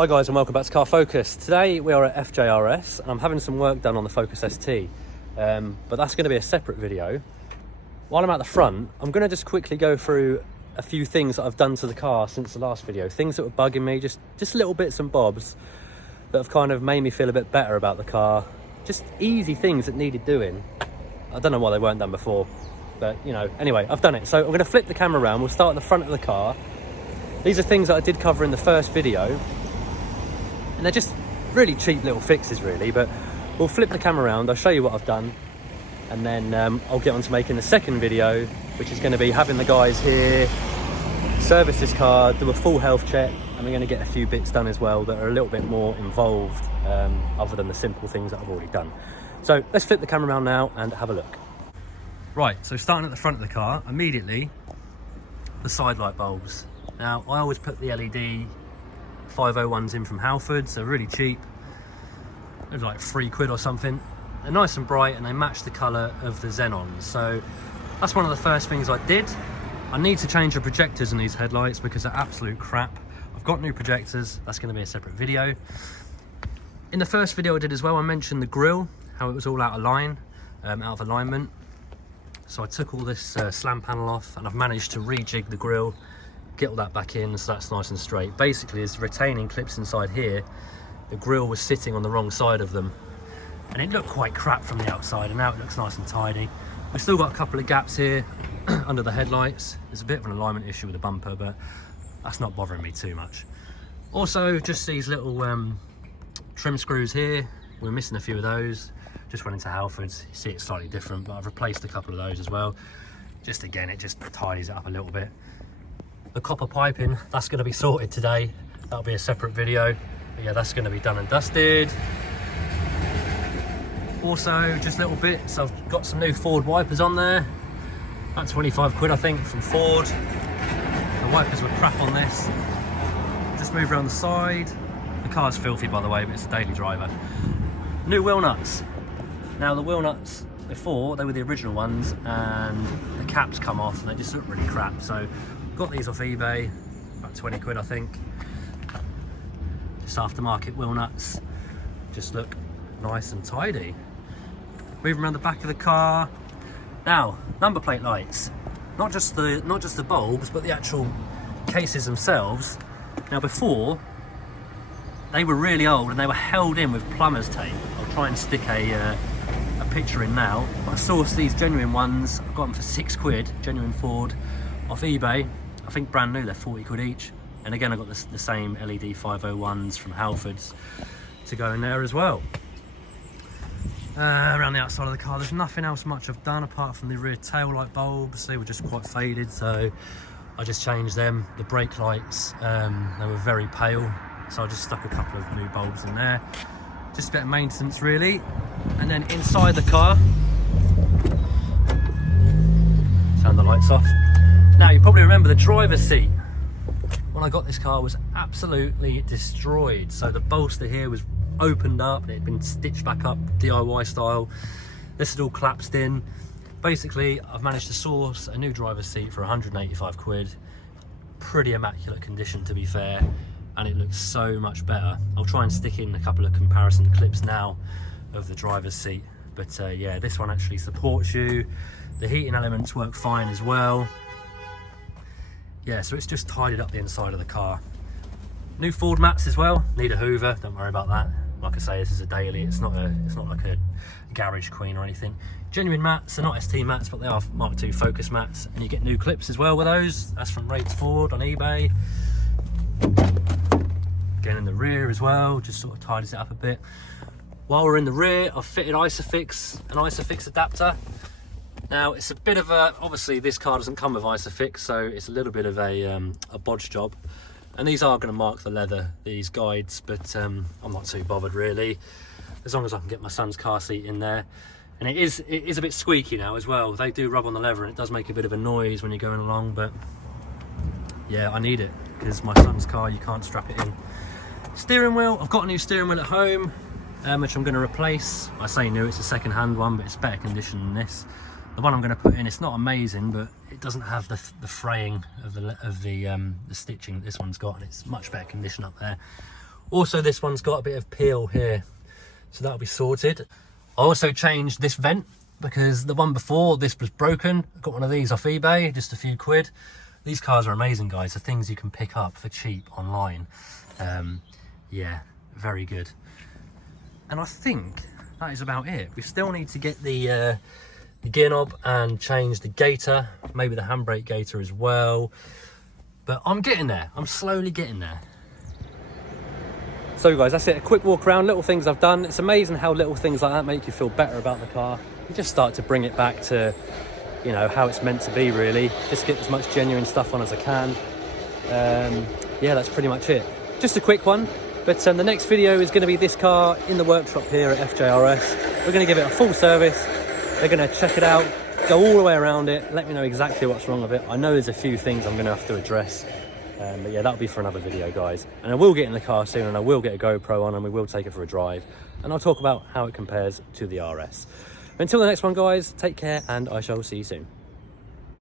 Hi guys and welcome back to Car Focus. Today we are at FJRS and I'm having some work done on the Focus ST, but that's going to be a separate video. While I'm at the front, I'm going to just quickly go through a few things that I've done to the car since the last video, things that were bugging me, just little bits and bobs that have kind of made me feel a bit better about the car, just easy things that needed doing. I don't know why they weren't done before, but you know, anyway, I've done it. So I'm going to flip the camera around, we'll start at the front of the car. These are things that I did cover in the first video, and they're just really cheap little fixes really, but we'll flip the camera around, I'll show you what I've done, and then I'll get on to making the second video, which is going to be having the guys here service this car, do a full health check, and we're going to get a few bits done as well that are a little bit more involved, other than the simple things that I've already done. So let's flip the camera around now and have a look. Right, so starting at the front of the car, immediately the side light bulbs. Now I always put the LED 501s in from Halfords, they're really cheap, they're like £3 or something. They're nice and bright and they match the colour of the xenons, so that's one of the first things I did. I need to change the projectors in these headlights because they're absolute crap. I've got new projectors, that's going to be a separate video. In the first video I did as well, I mentioned the grille, how it was all out of line, out of alignment. So I took all this slam panel off and I've managed to rejig the grille, get all that back in so that's nice and straight. Basically, there's retaining clips inside here. The grille was sitting on the wrong side of them and it looked quite crap from the outside, and now it looks nice and tidy. We've still got a couple of gaps here under the headlights. There's a bit of an alignment issue with the bumper, but that's not bothering me too much. Also, just these little trim screws here, we're missing a few of those. Just went into Halfords, you see it's slightly different, but I've replaced a couple of those as well. Just again, it just tidies it up a little bit. The copper piping, that's going to be sorted today. That'll be a separate video. But yeah, that's going to be done and dusted. Also, just little bits. I've got some new Ford wipers on there. About £25 I think from Ford. The wipers were crap on this. Just move around the side. The car's filthy by the way, but it's a daily driver. New wheel nuts. Now the wheel nuts before, they were the original ones and the caps come off and they just look really crap. So got these off eBay, about £20 I think. Just aftermarket wheel nuts, just look nice and tidy. Moving around the back of the car. Now, number plate lights. Not just the bulbs, but the actual cases themselves. Now before, they were really old and they were held in with plumber's tape. I'll try and stick a picture in now. I sourced these genuine ones, I got them for £6, genuine Ford, off eBay. I think brand new, they're £40 each. And again, I got the same LED 501s from Halfords to go in there as well. Around the outside of the car, there's nothing else much I've done apart from the rear tail light bulbs. They were just quite faded, so I just changed them. The brake lights, they were very pale, so I just stuck a couple of new bulbs in there. Just a bit of maintenance really. And then inside the car, turn the lights off. Now you probably remember the driver's seat. When I got this car was absolutely destroyed. So the bolster here was opened up, it had been stitched back up DIY style. This had all collapsed in. Basically, I've managed to source a new driver's seat for £185. Pretty immaculate condition to be fair, and it looks so much better. I'll try and stick in a couple of comparison clips now of the driver's seat. But yeah, this one actually supports you. The heating elements work fine as well. Yeah, so it's just tidied up the inside of the car. New Ford mats as well. Need a hoover, don't worry about that. Like I say, this is a daily, it's not like a garage queen or anything. Genuine mats, they're not ST mats, but they are Mk2 Focus mats, and you get new clips as well with those. That's from Rates Ford on eBay. Again in the rear as well, just sort of tidies it up a bit. While we're in the rear, I've fitted an Isofix adapter. Now it's a bit of a, obviously this car doesn't come with Isofix, so it's a little bit of a bodge job. And these are going to mark the leather, these guides, but I'm not too bothered really, as long as I can get my son's car seat in there. And it is a bit squeaky now as well. They do rub on the leather and it does make a bit of a noise when you're going along, but yeah, I need it because my son's car, you can't strap it in. Steering wheel, I've got a new steering wheel at home, which I'm going to replace. I say new, it's a second-hand one, but it's better condition than this. The one I'm going to put in, it's not amazing, but it doesn't have the fraying of the stitching that this one's got, and it's much better condition up there. Also, this one's got a bit of peel here, so that'll be sorted. I also changed this vent because the one before this was broken. I got one of these off eBay, just a few quid. These cars are amazing, guys. The things you can pick up for cheap online. Yeah, very good. And I think that is about it. We still need to get the gear knob and change the gaiter, maybe the handbrake gaiter as well. But I'm getting there. I'm slowly getting there. So guys, that's it. A quick walk around, little things I've done. It's amazing how little things like that make you feel better about the car. You just start to bring it back to, you know, how it's meant to be, really. Just get as much genuine stuff on as I can. Yeah, that's pretty much it. Just a quick one. But the next video is going to be this car in the workshop here at FJRS. We're going to give it a full service. They're going to check it out, go all the way around it, let me know exactly what's wrong with it. I know there's a few things I'm going to have to address. But yeah, that'll be for another video, guys. And I will get in the car soon, and I will get a GoPro on, and we will take it for a drive. And I'll talk about how it compares to the RS. Until the next one, guys, take care, and I shall see you soon.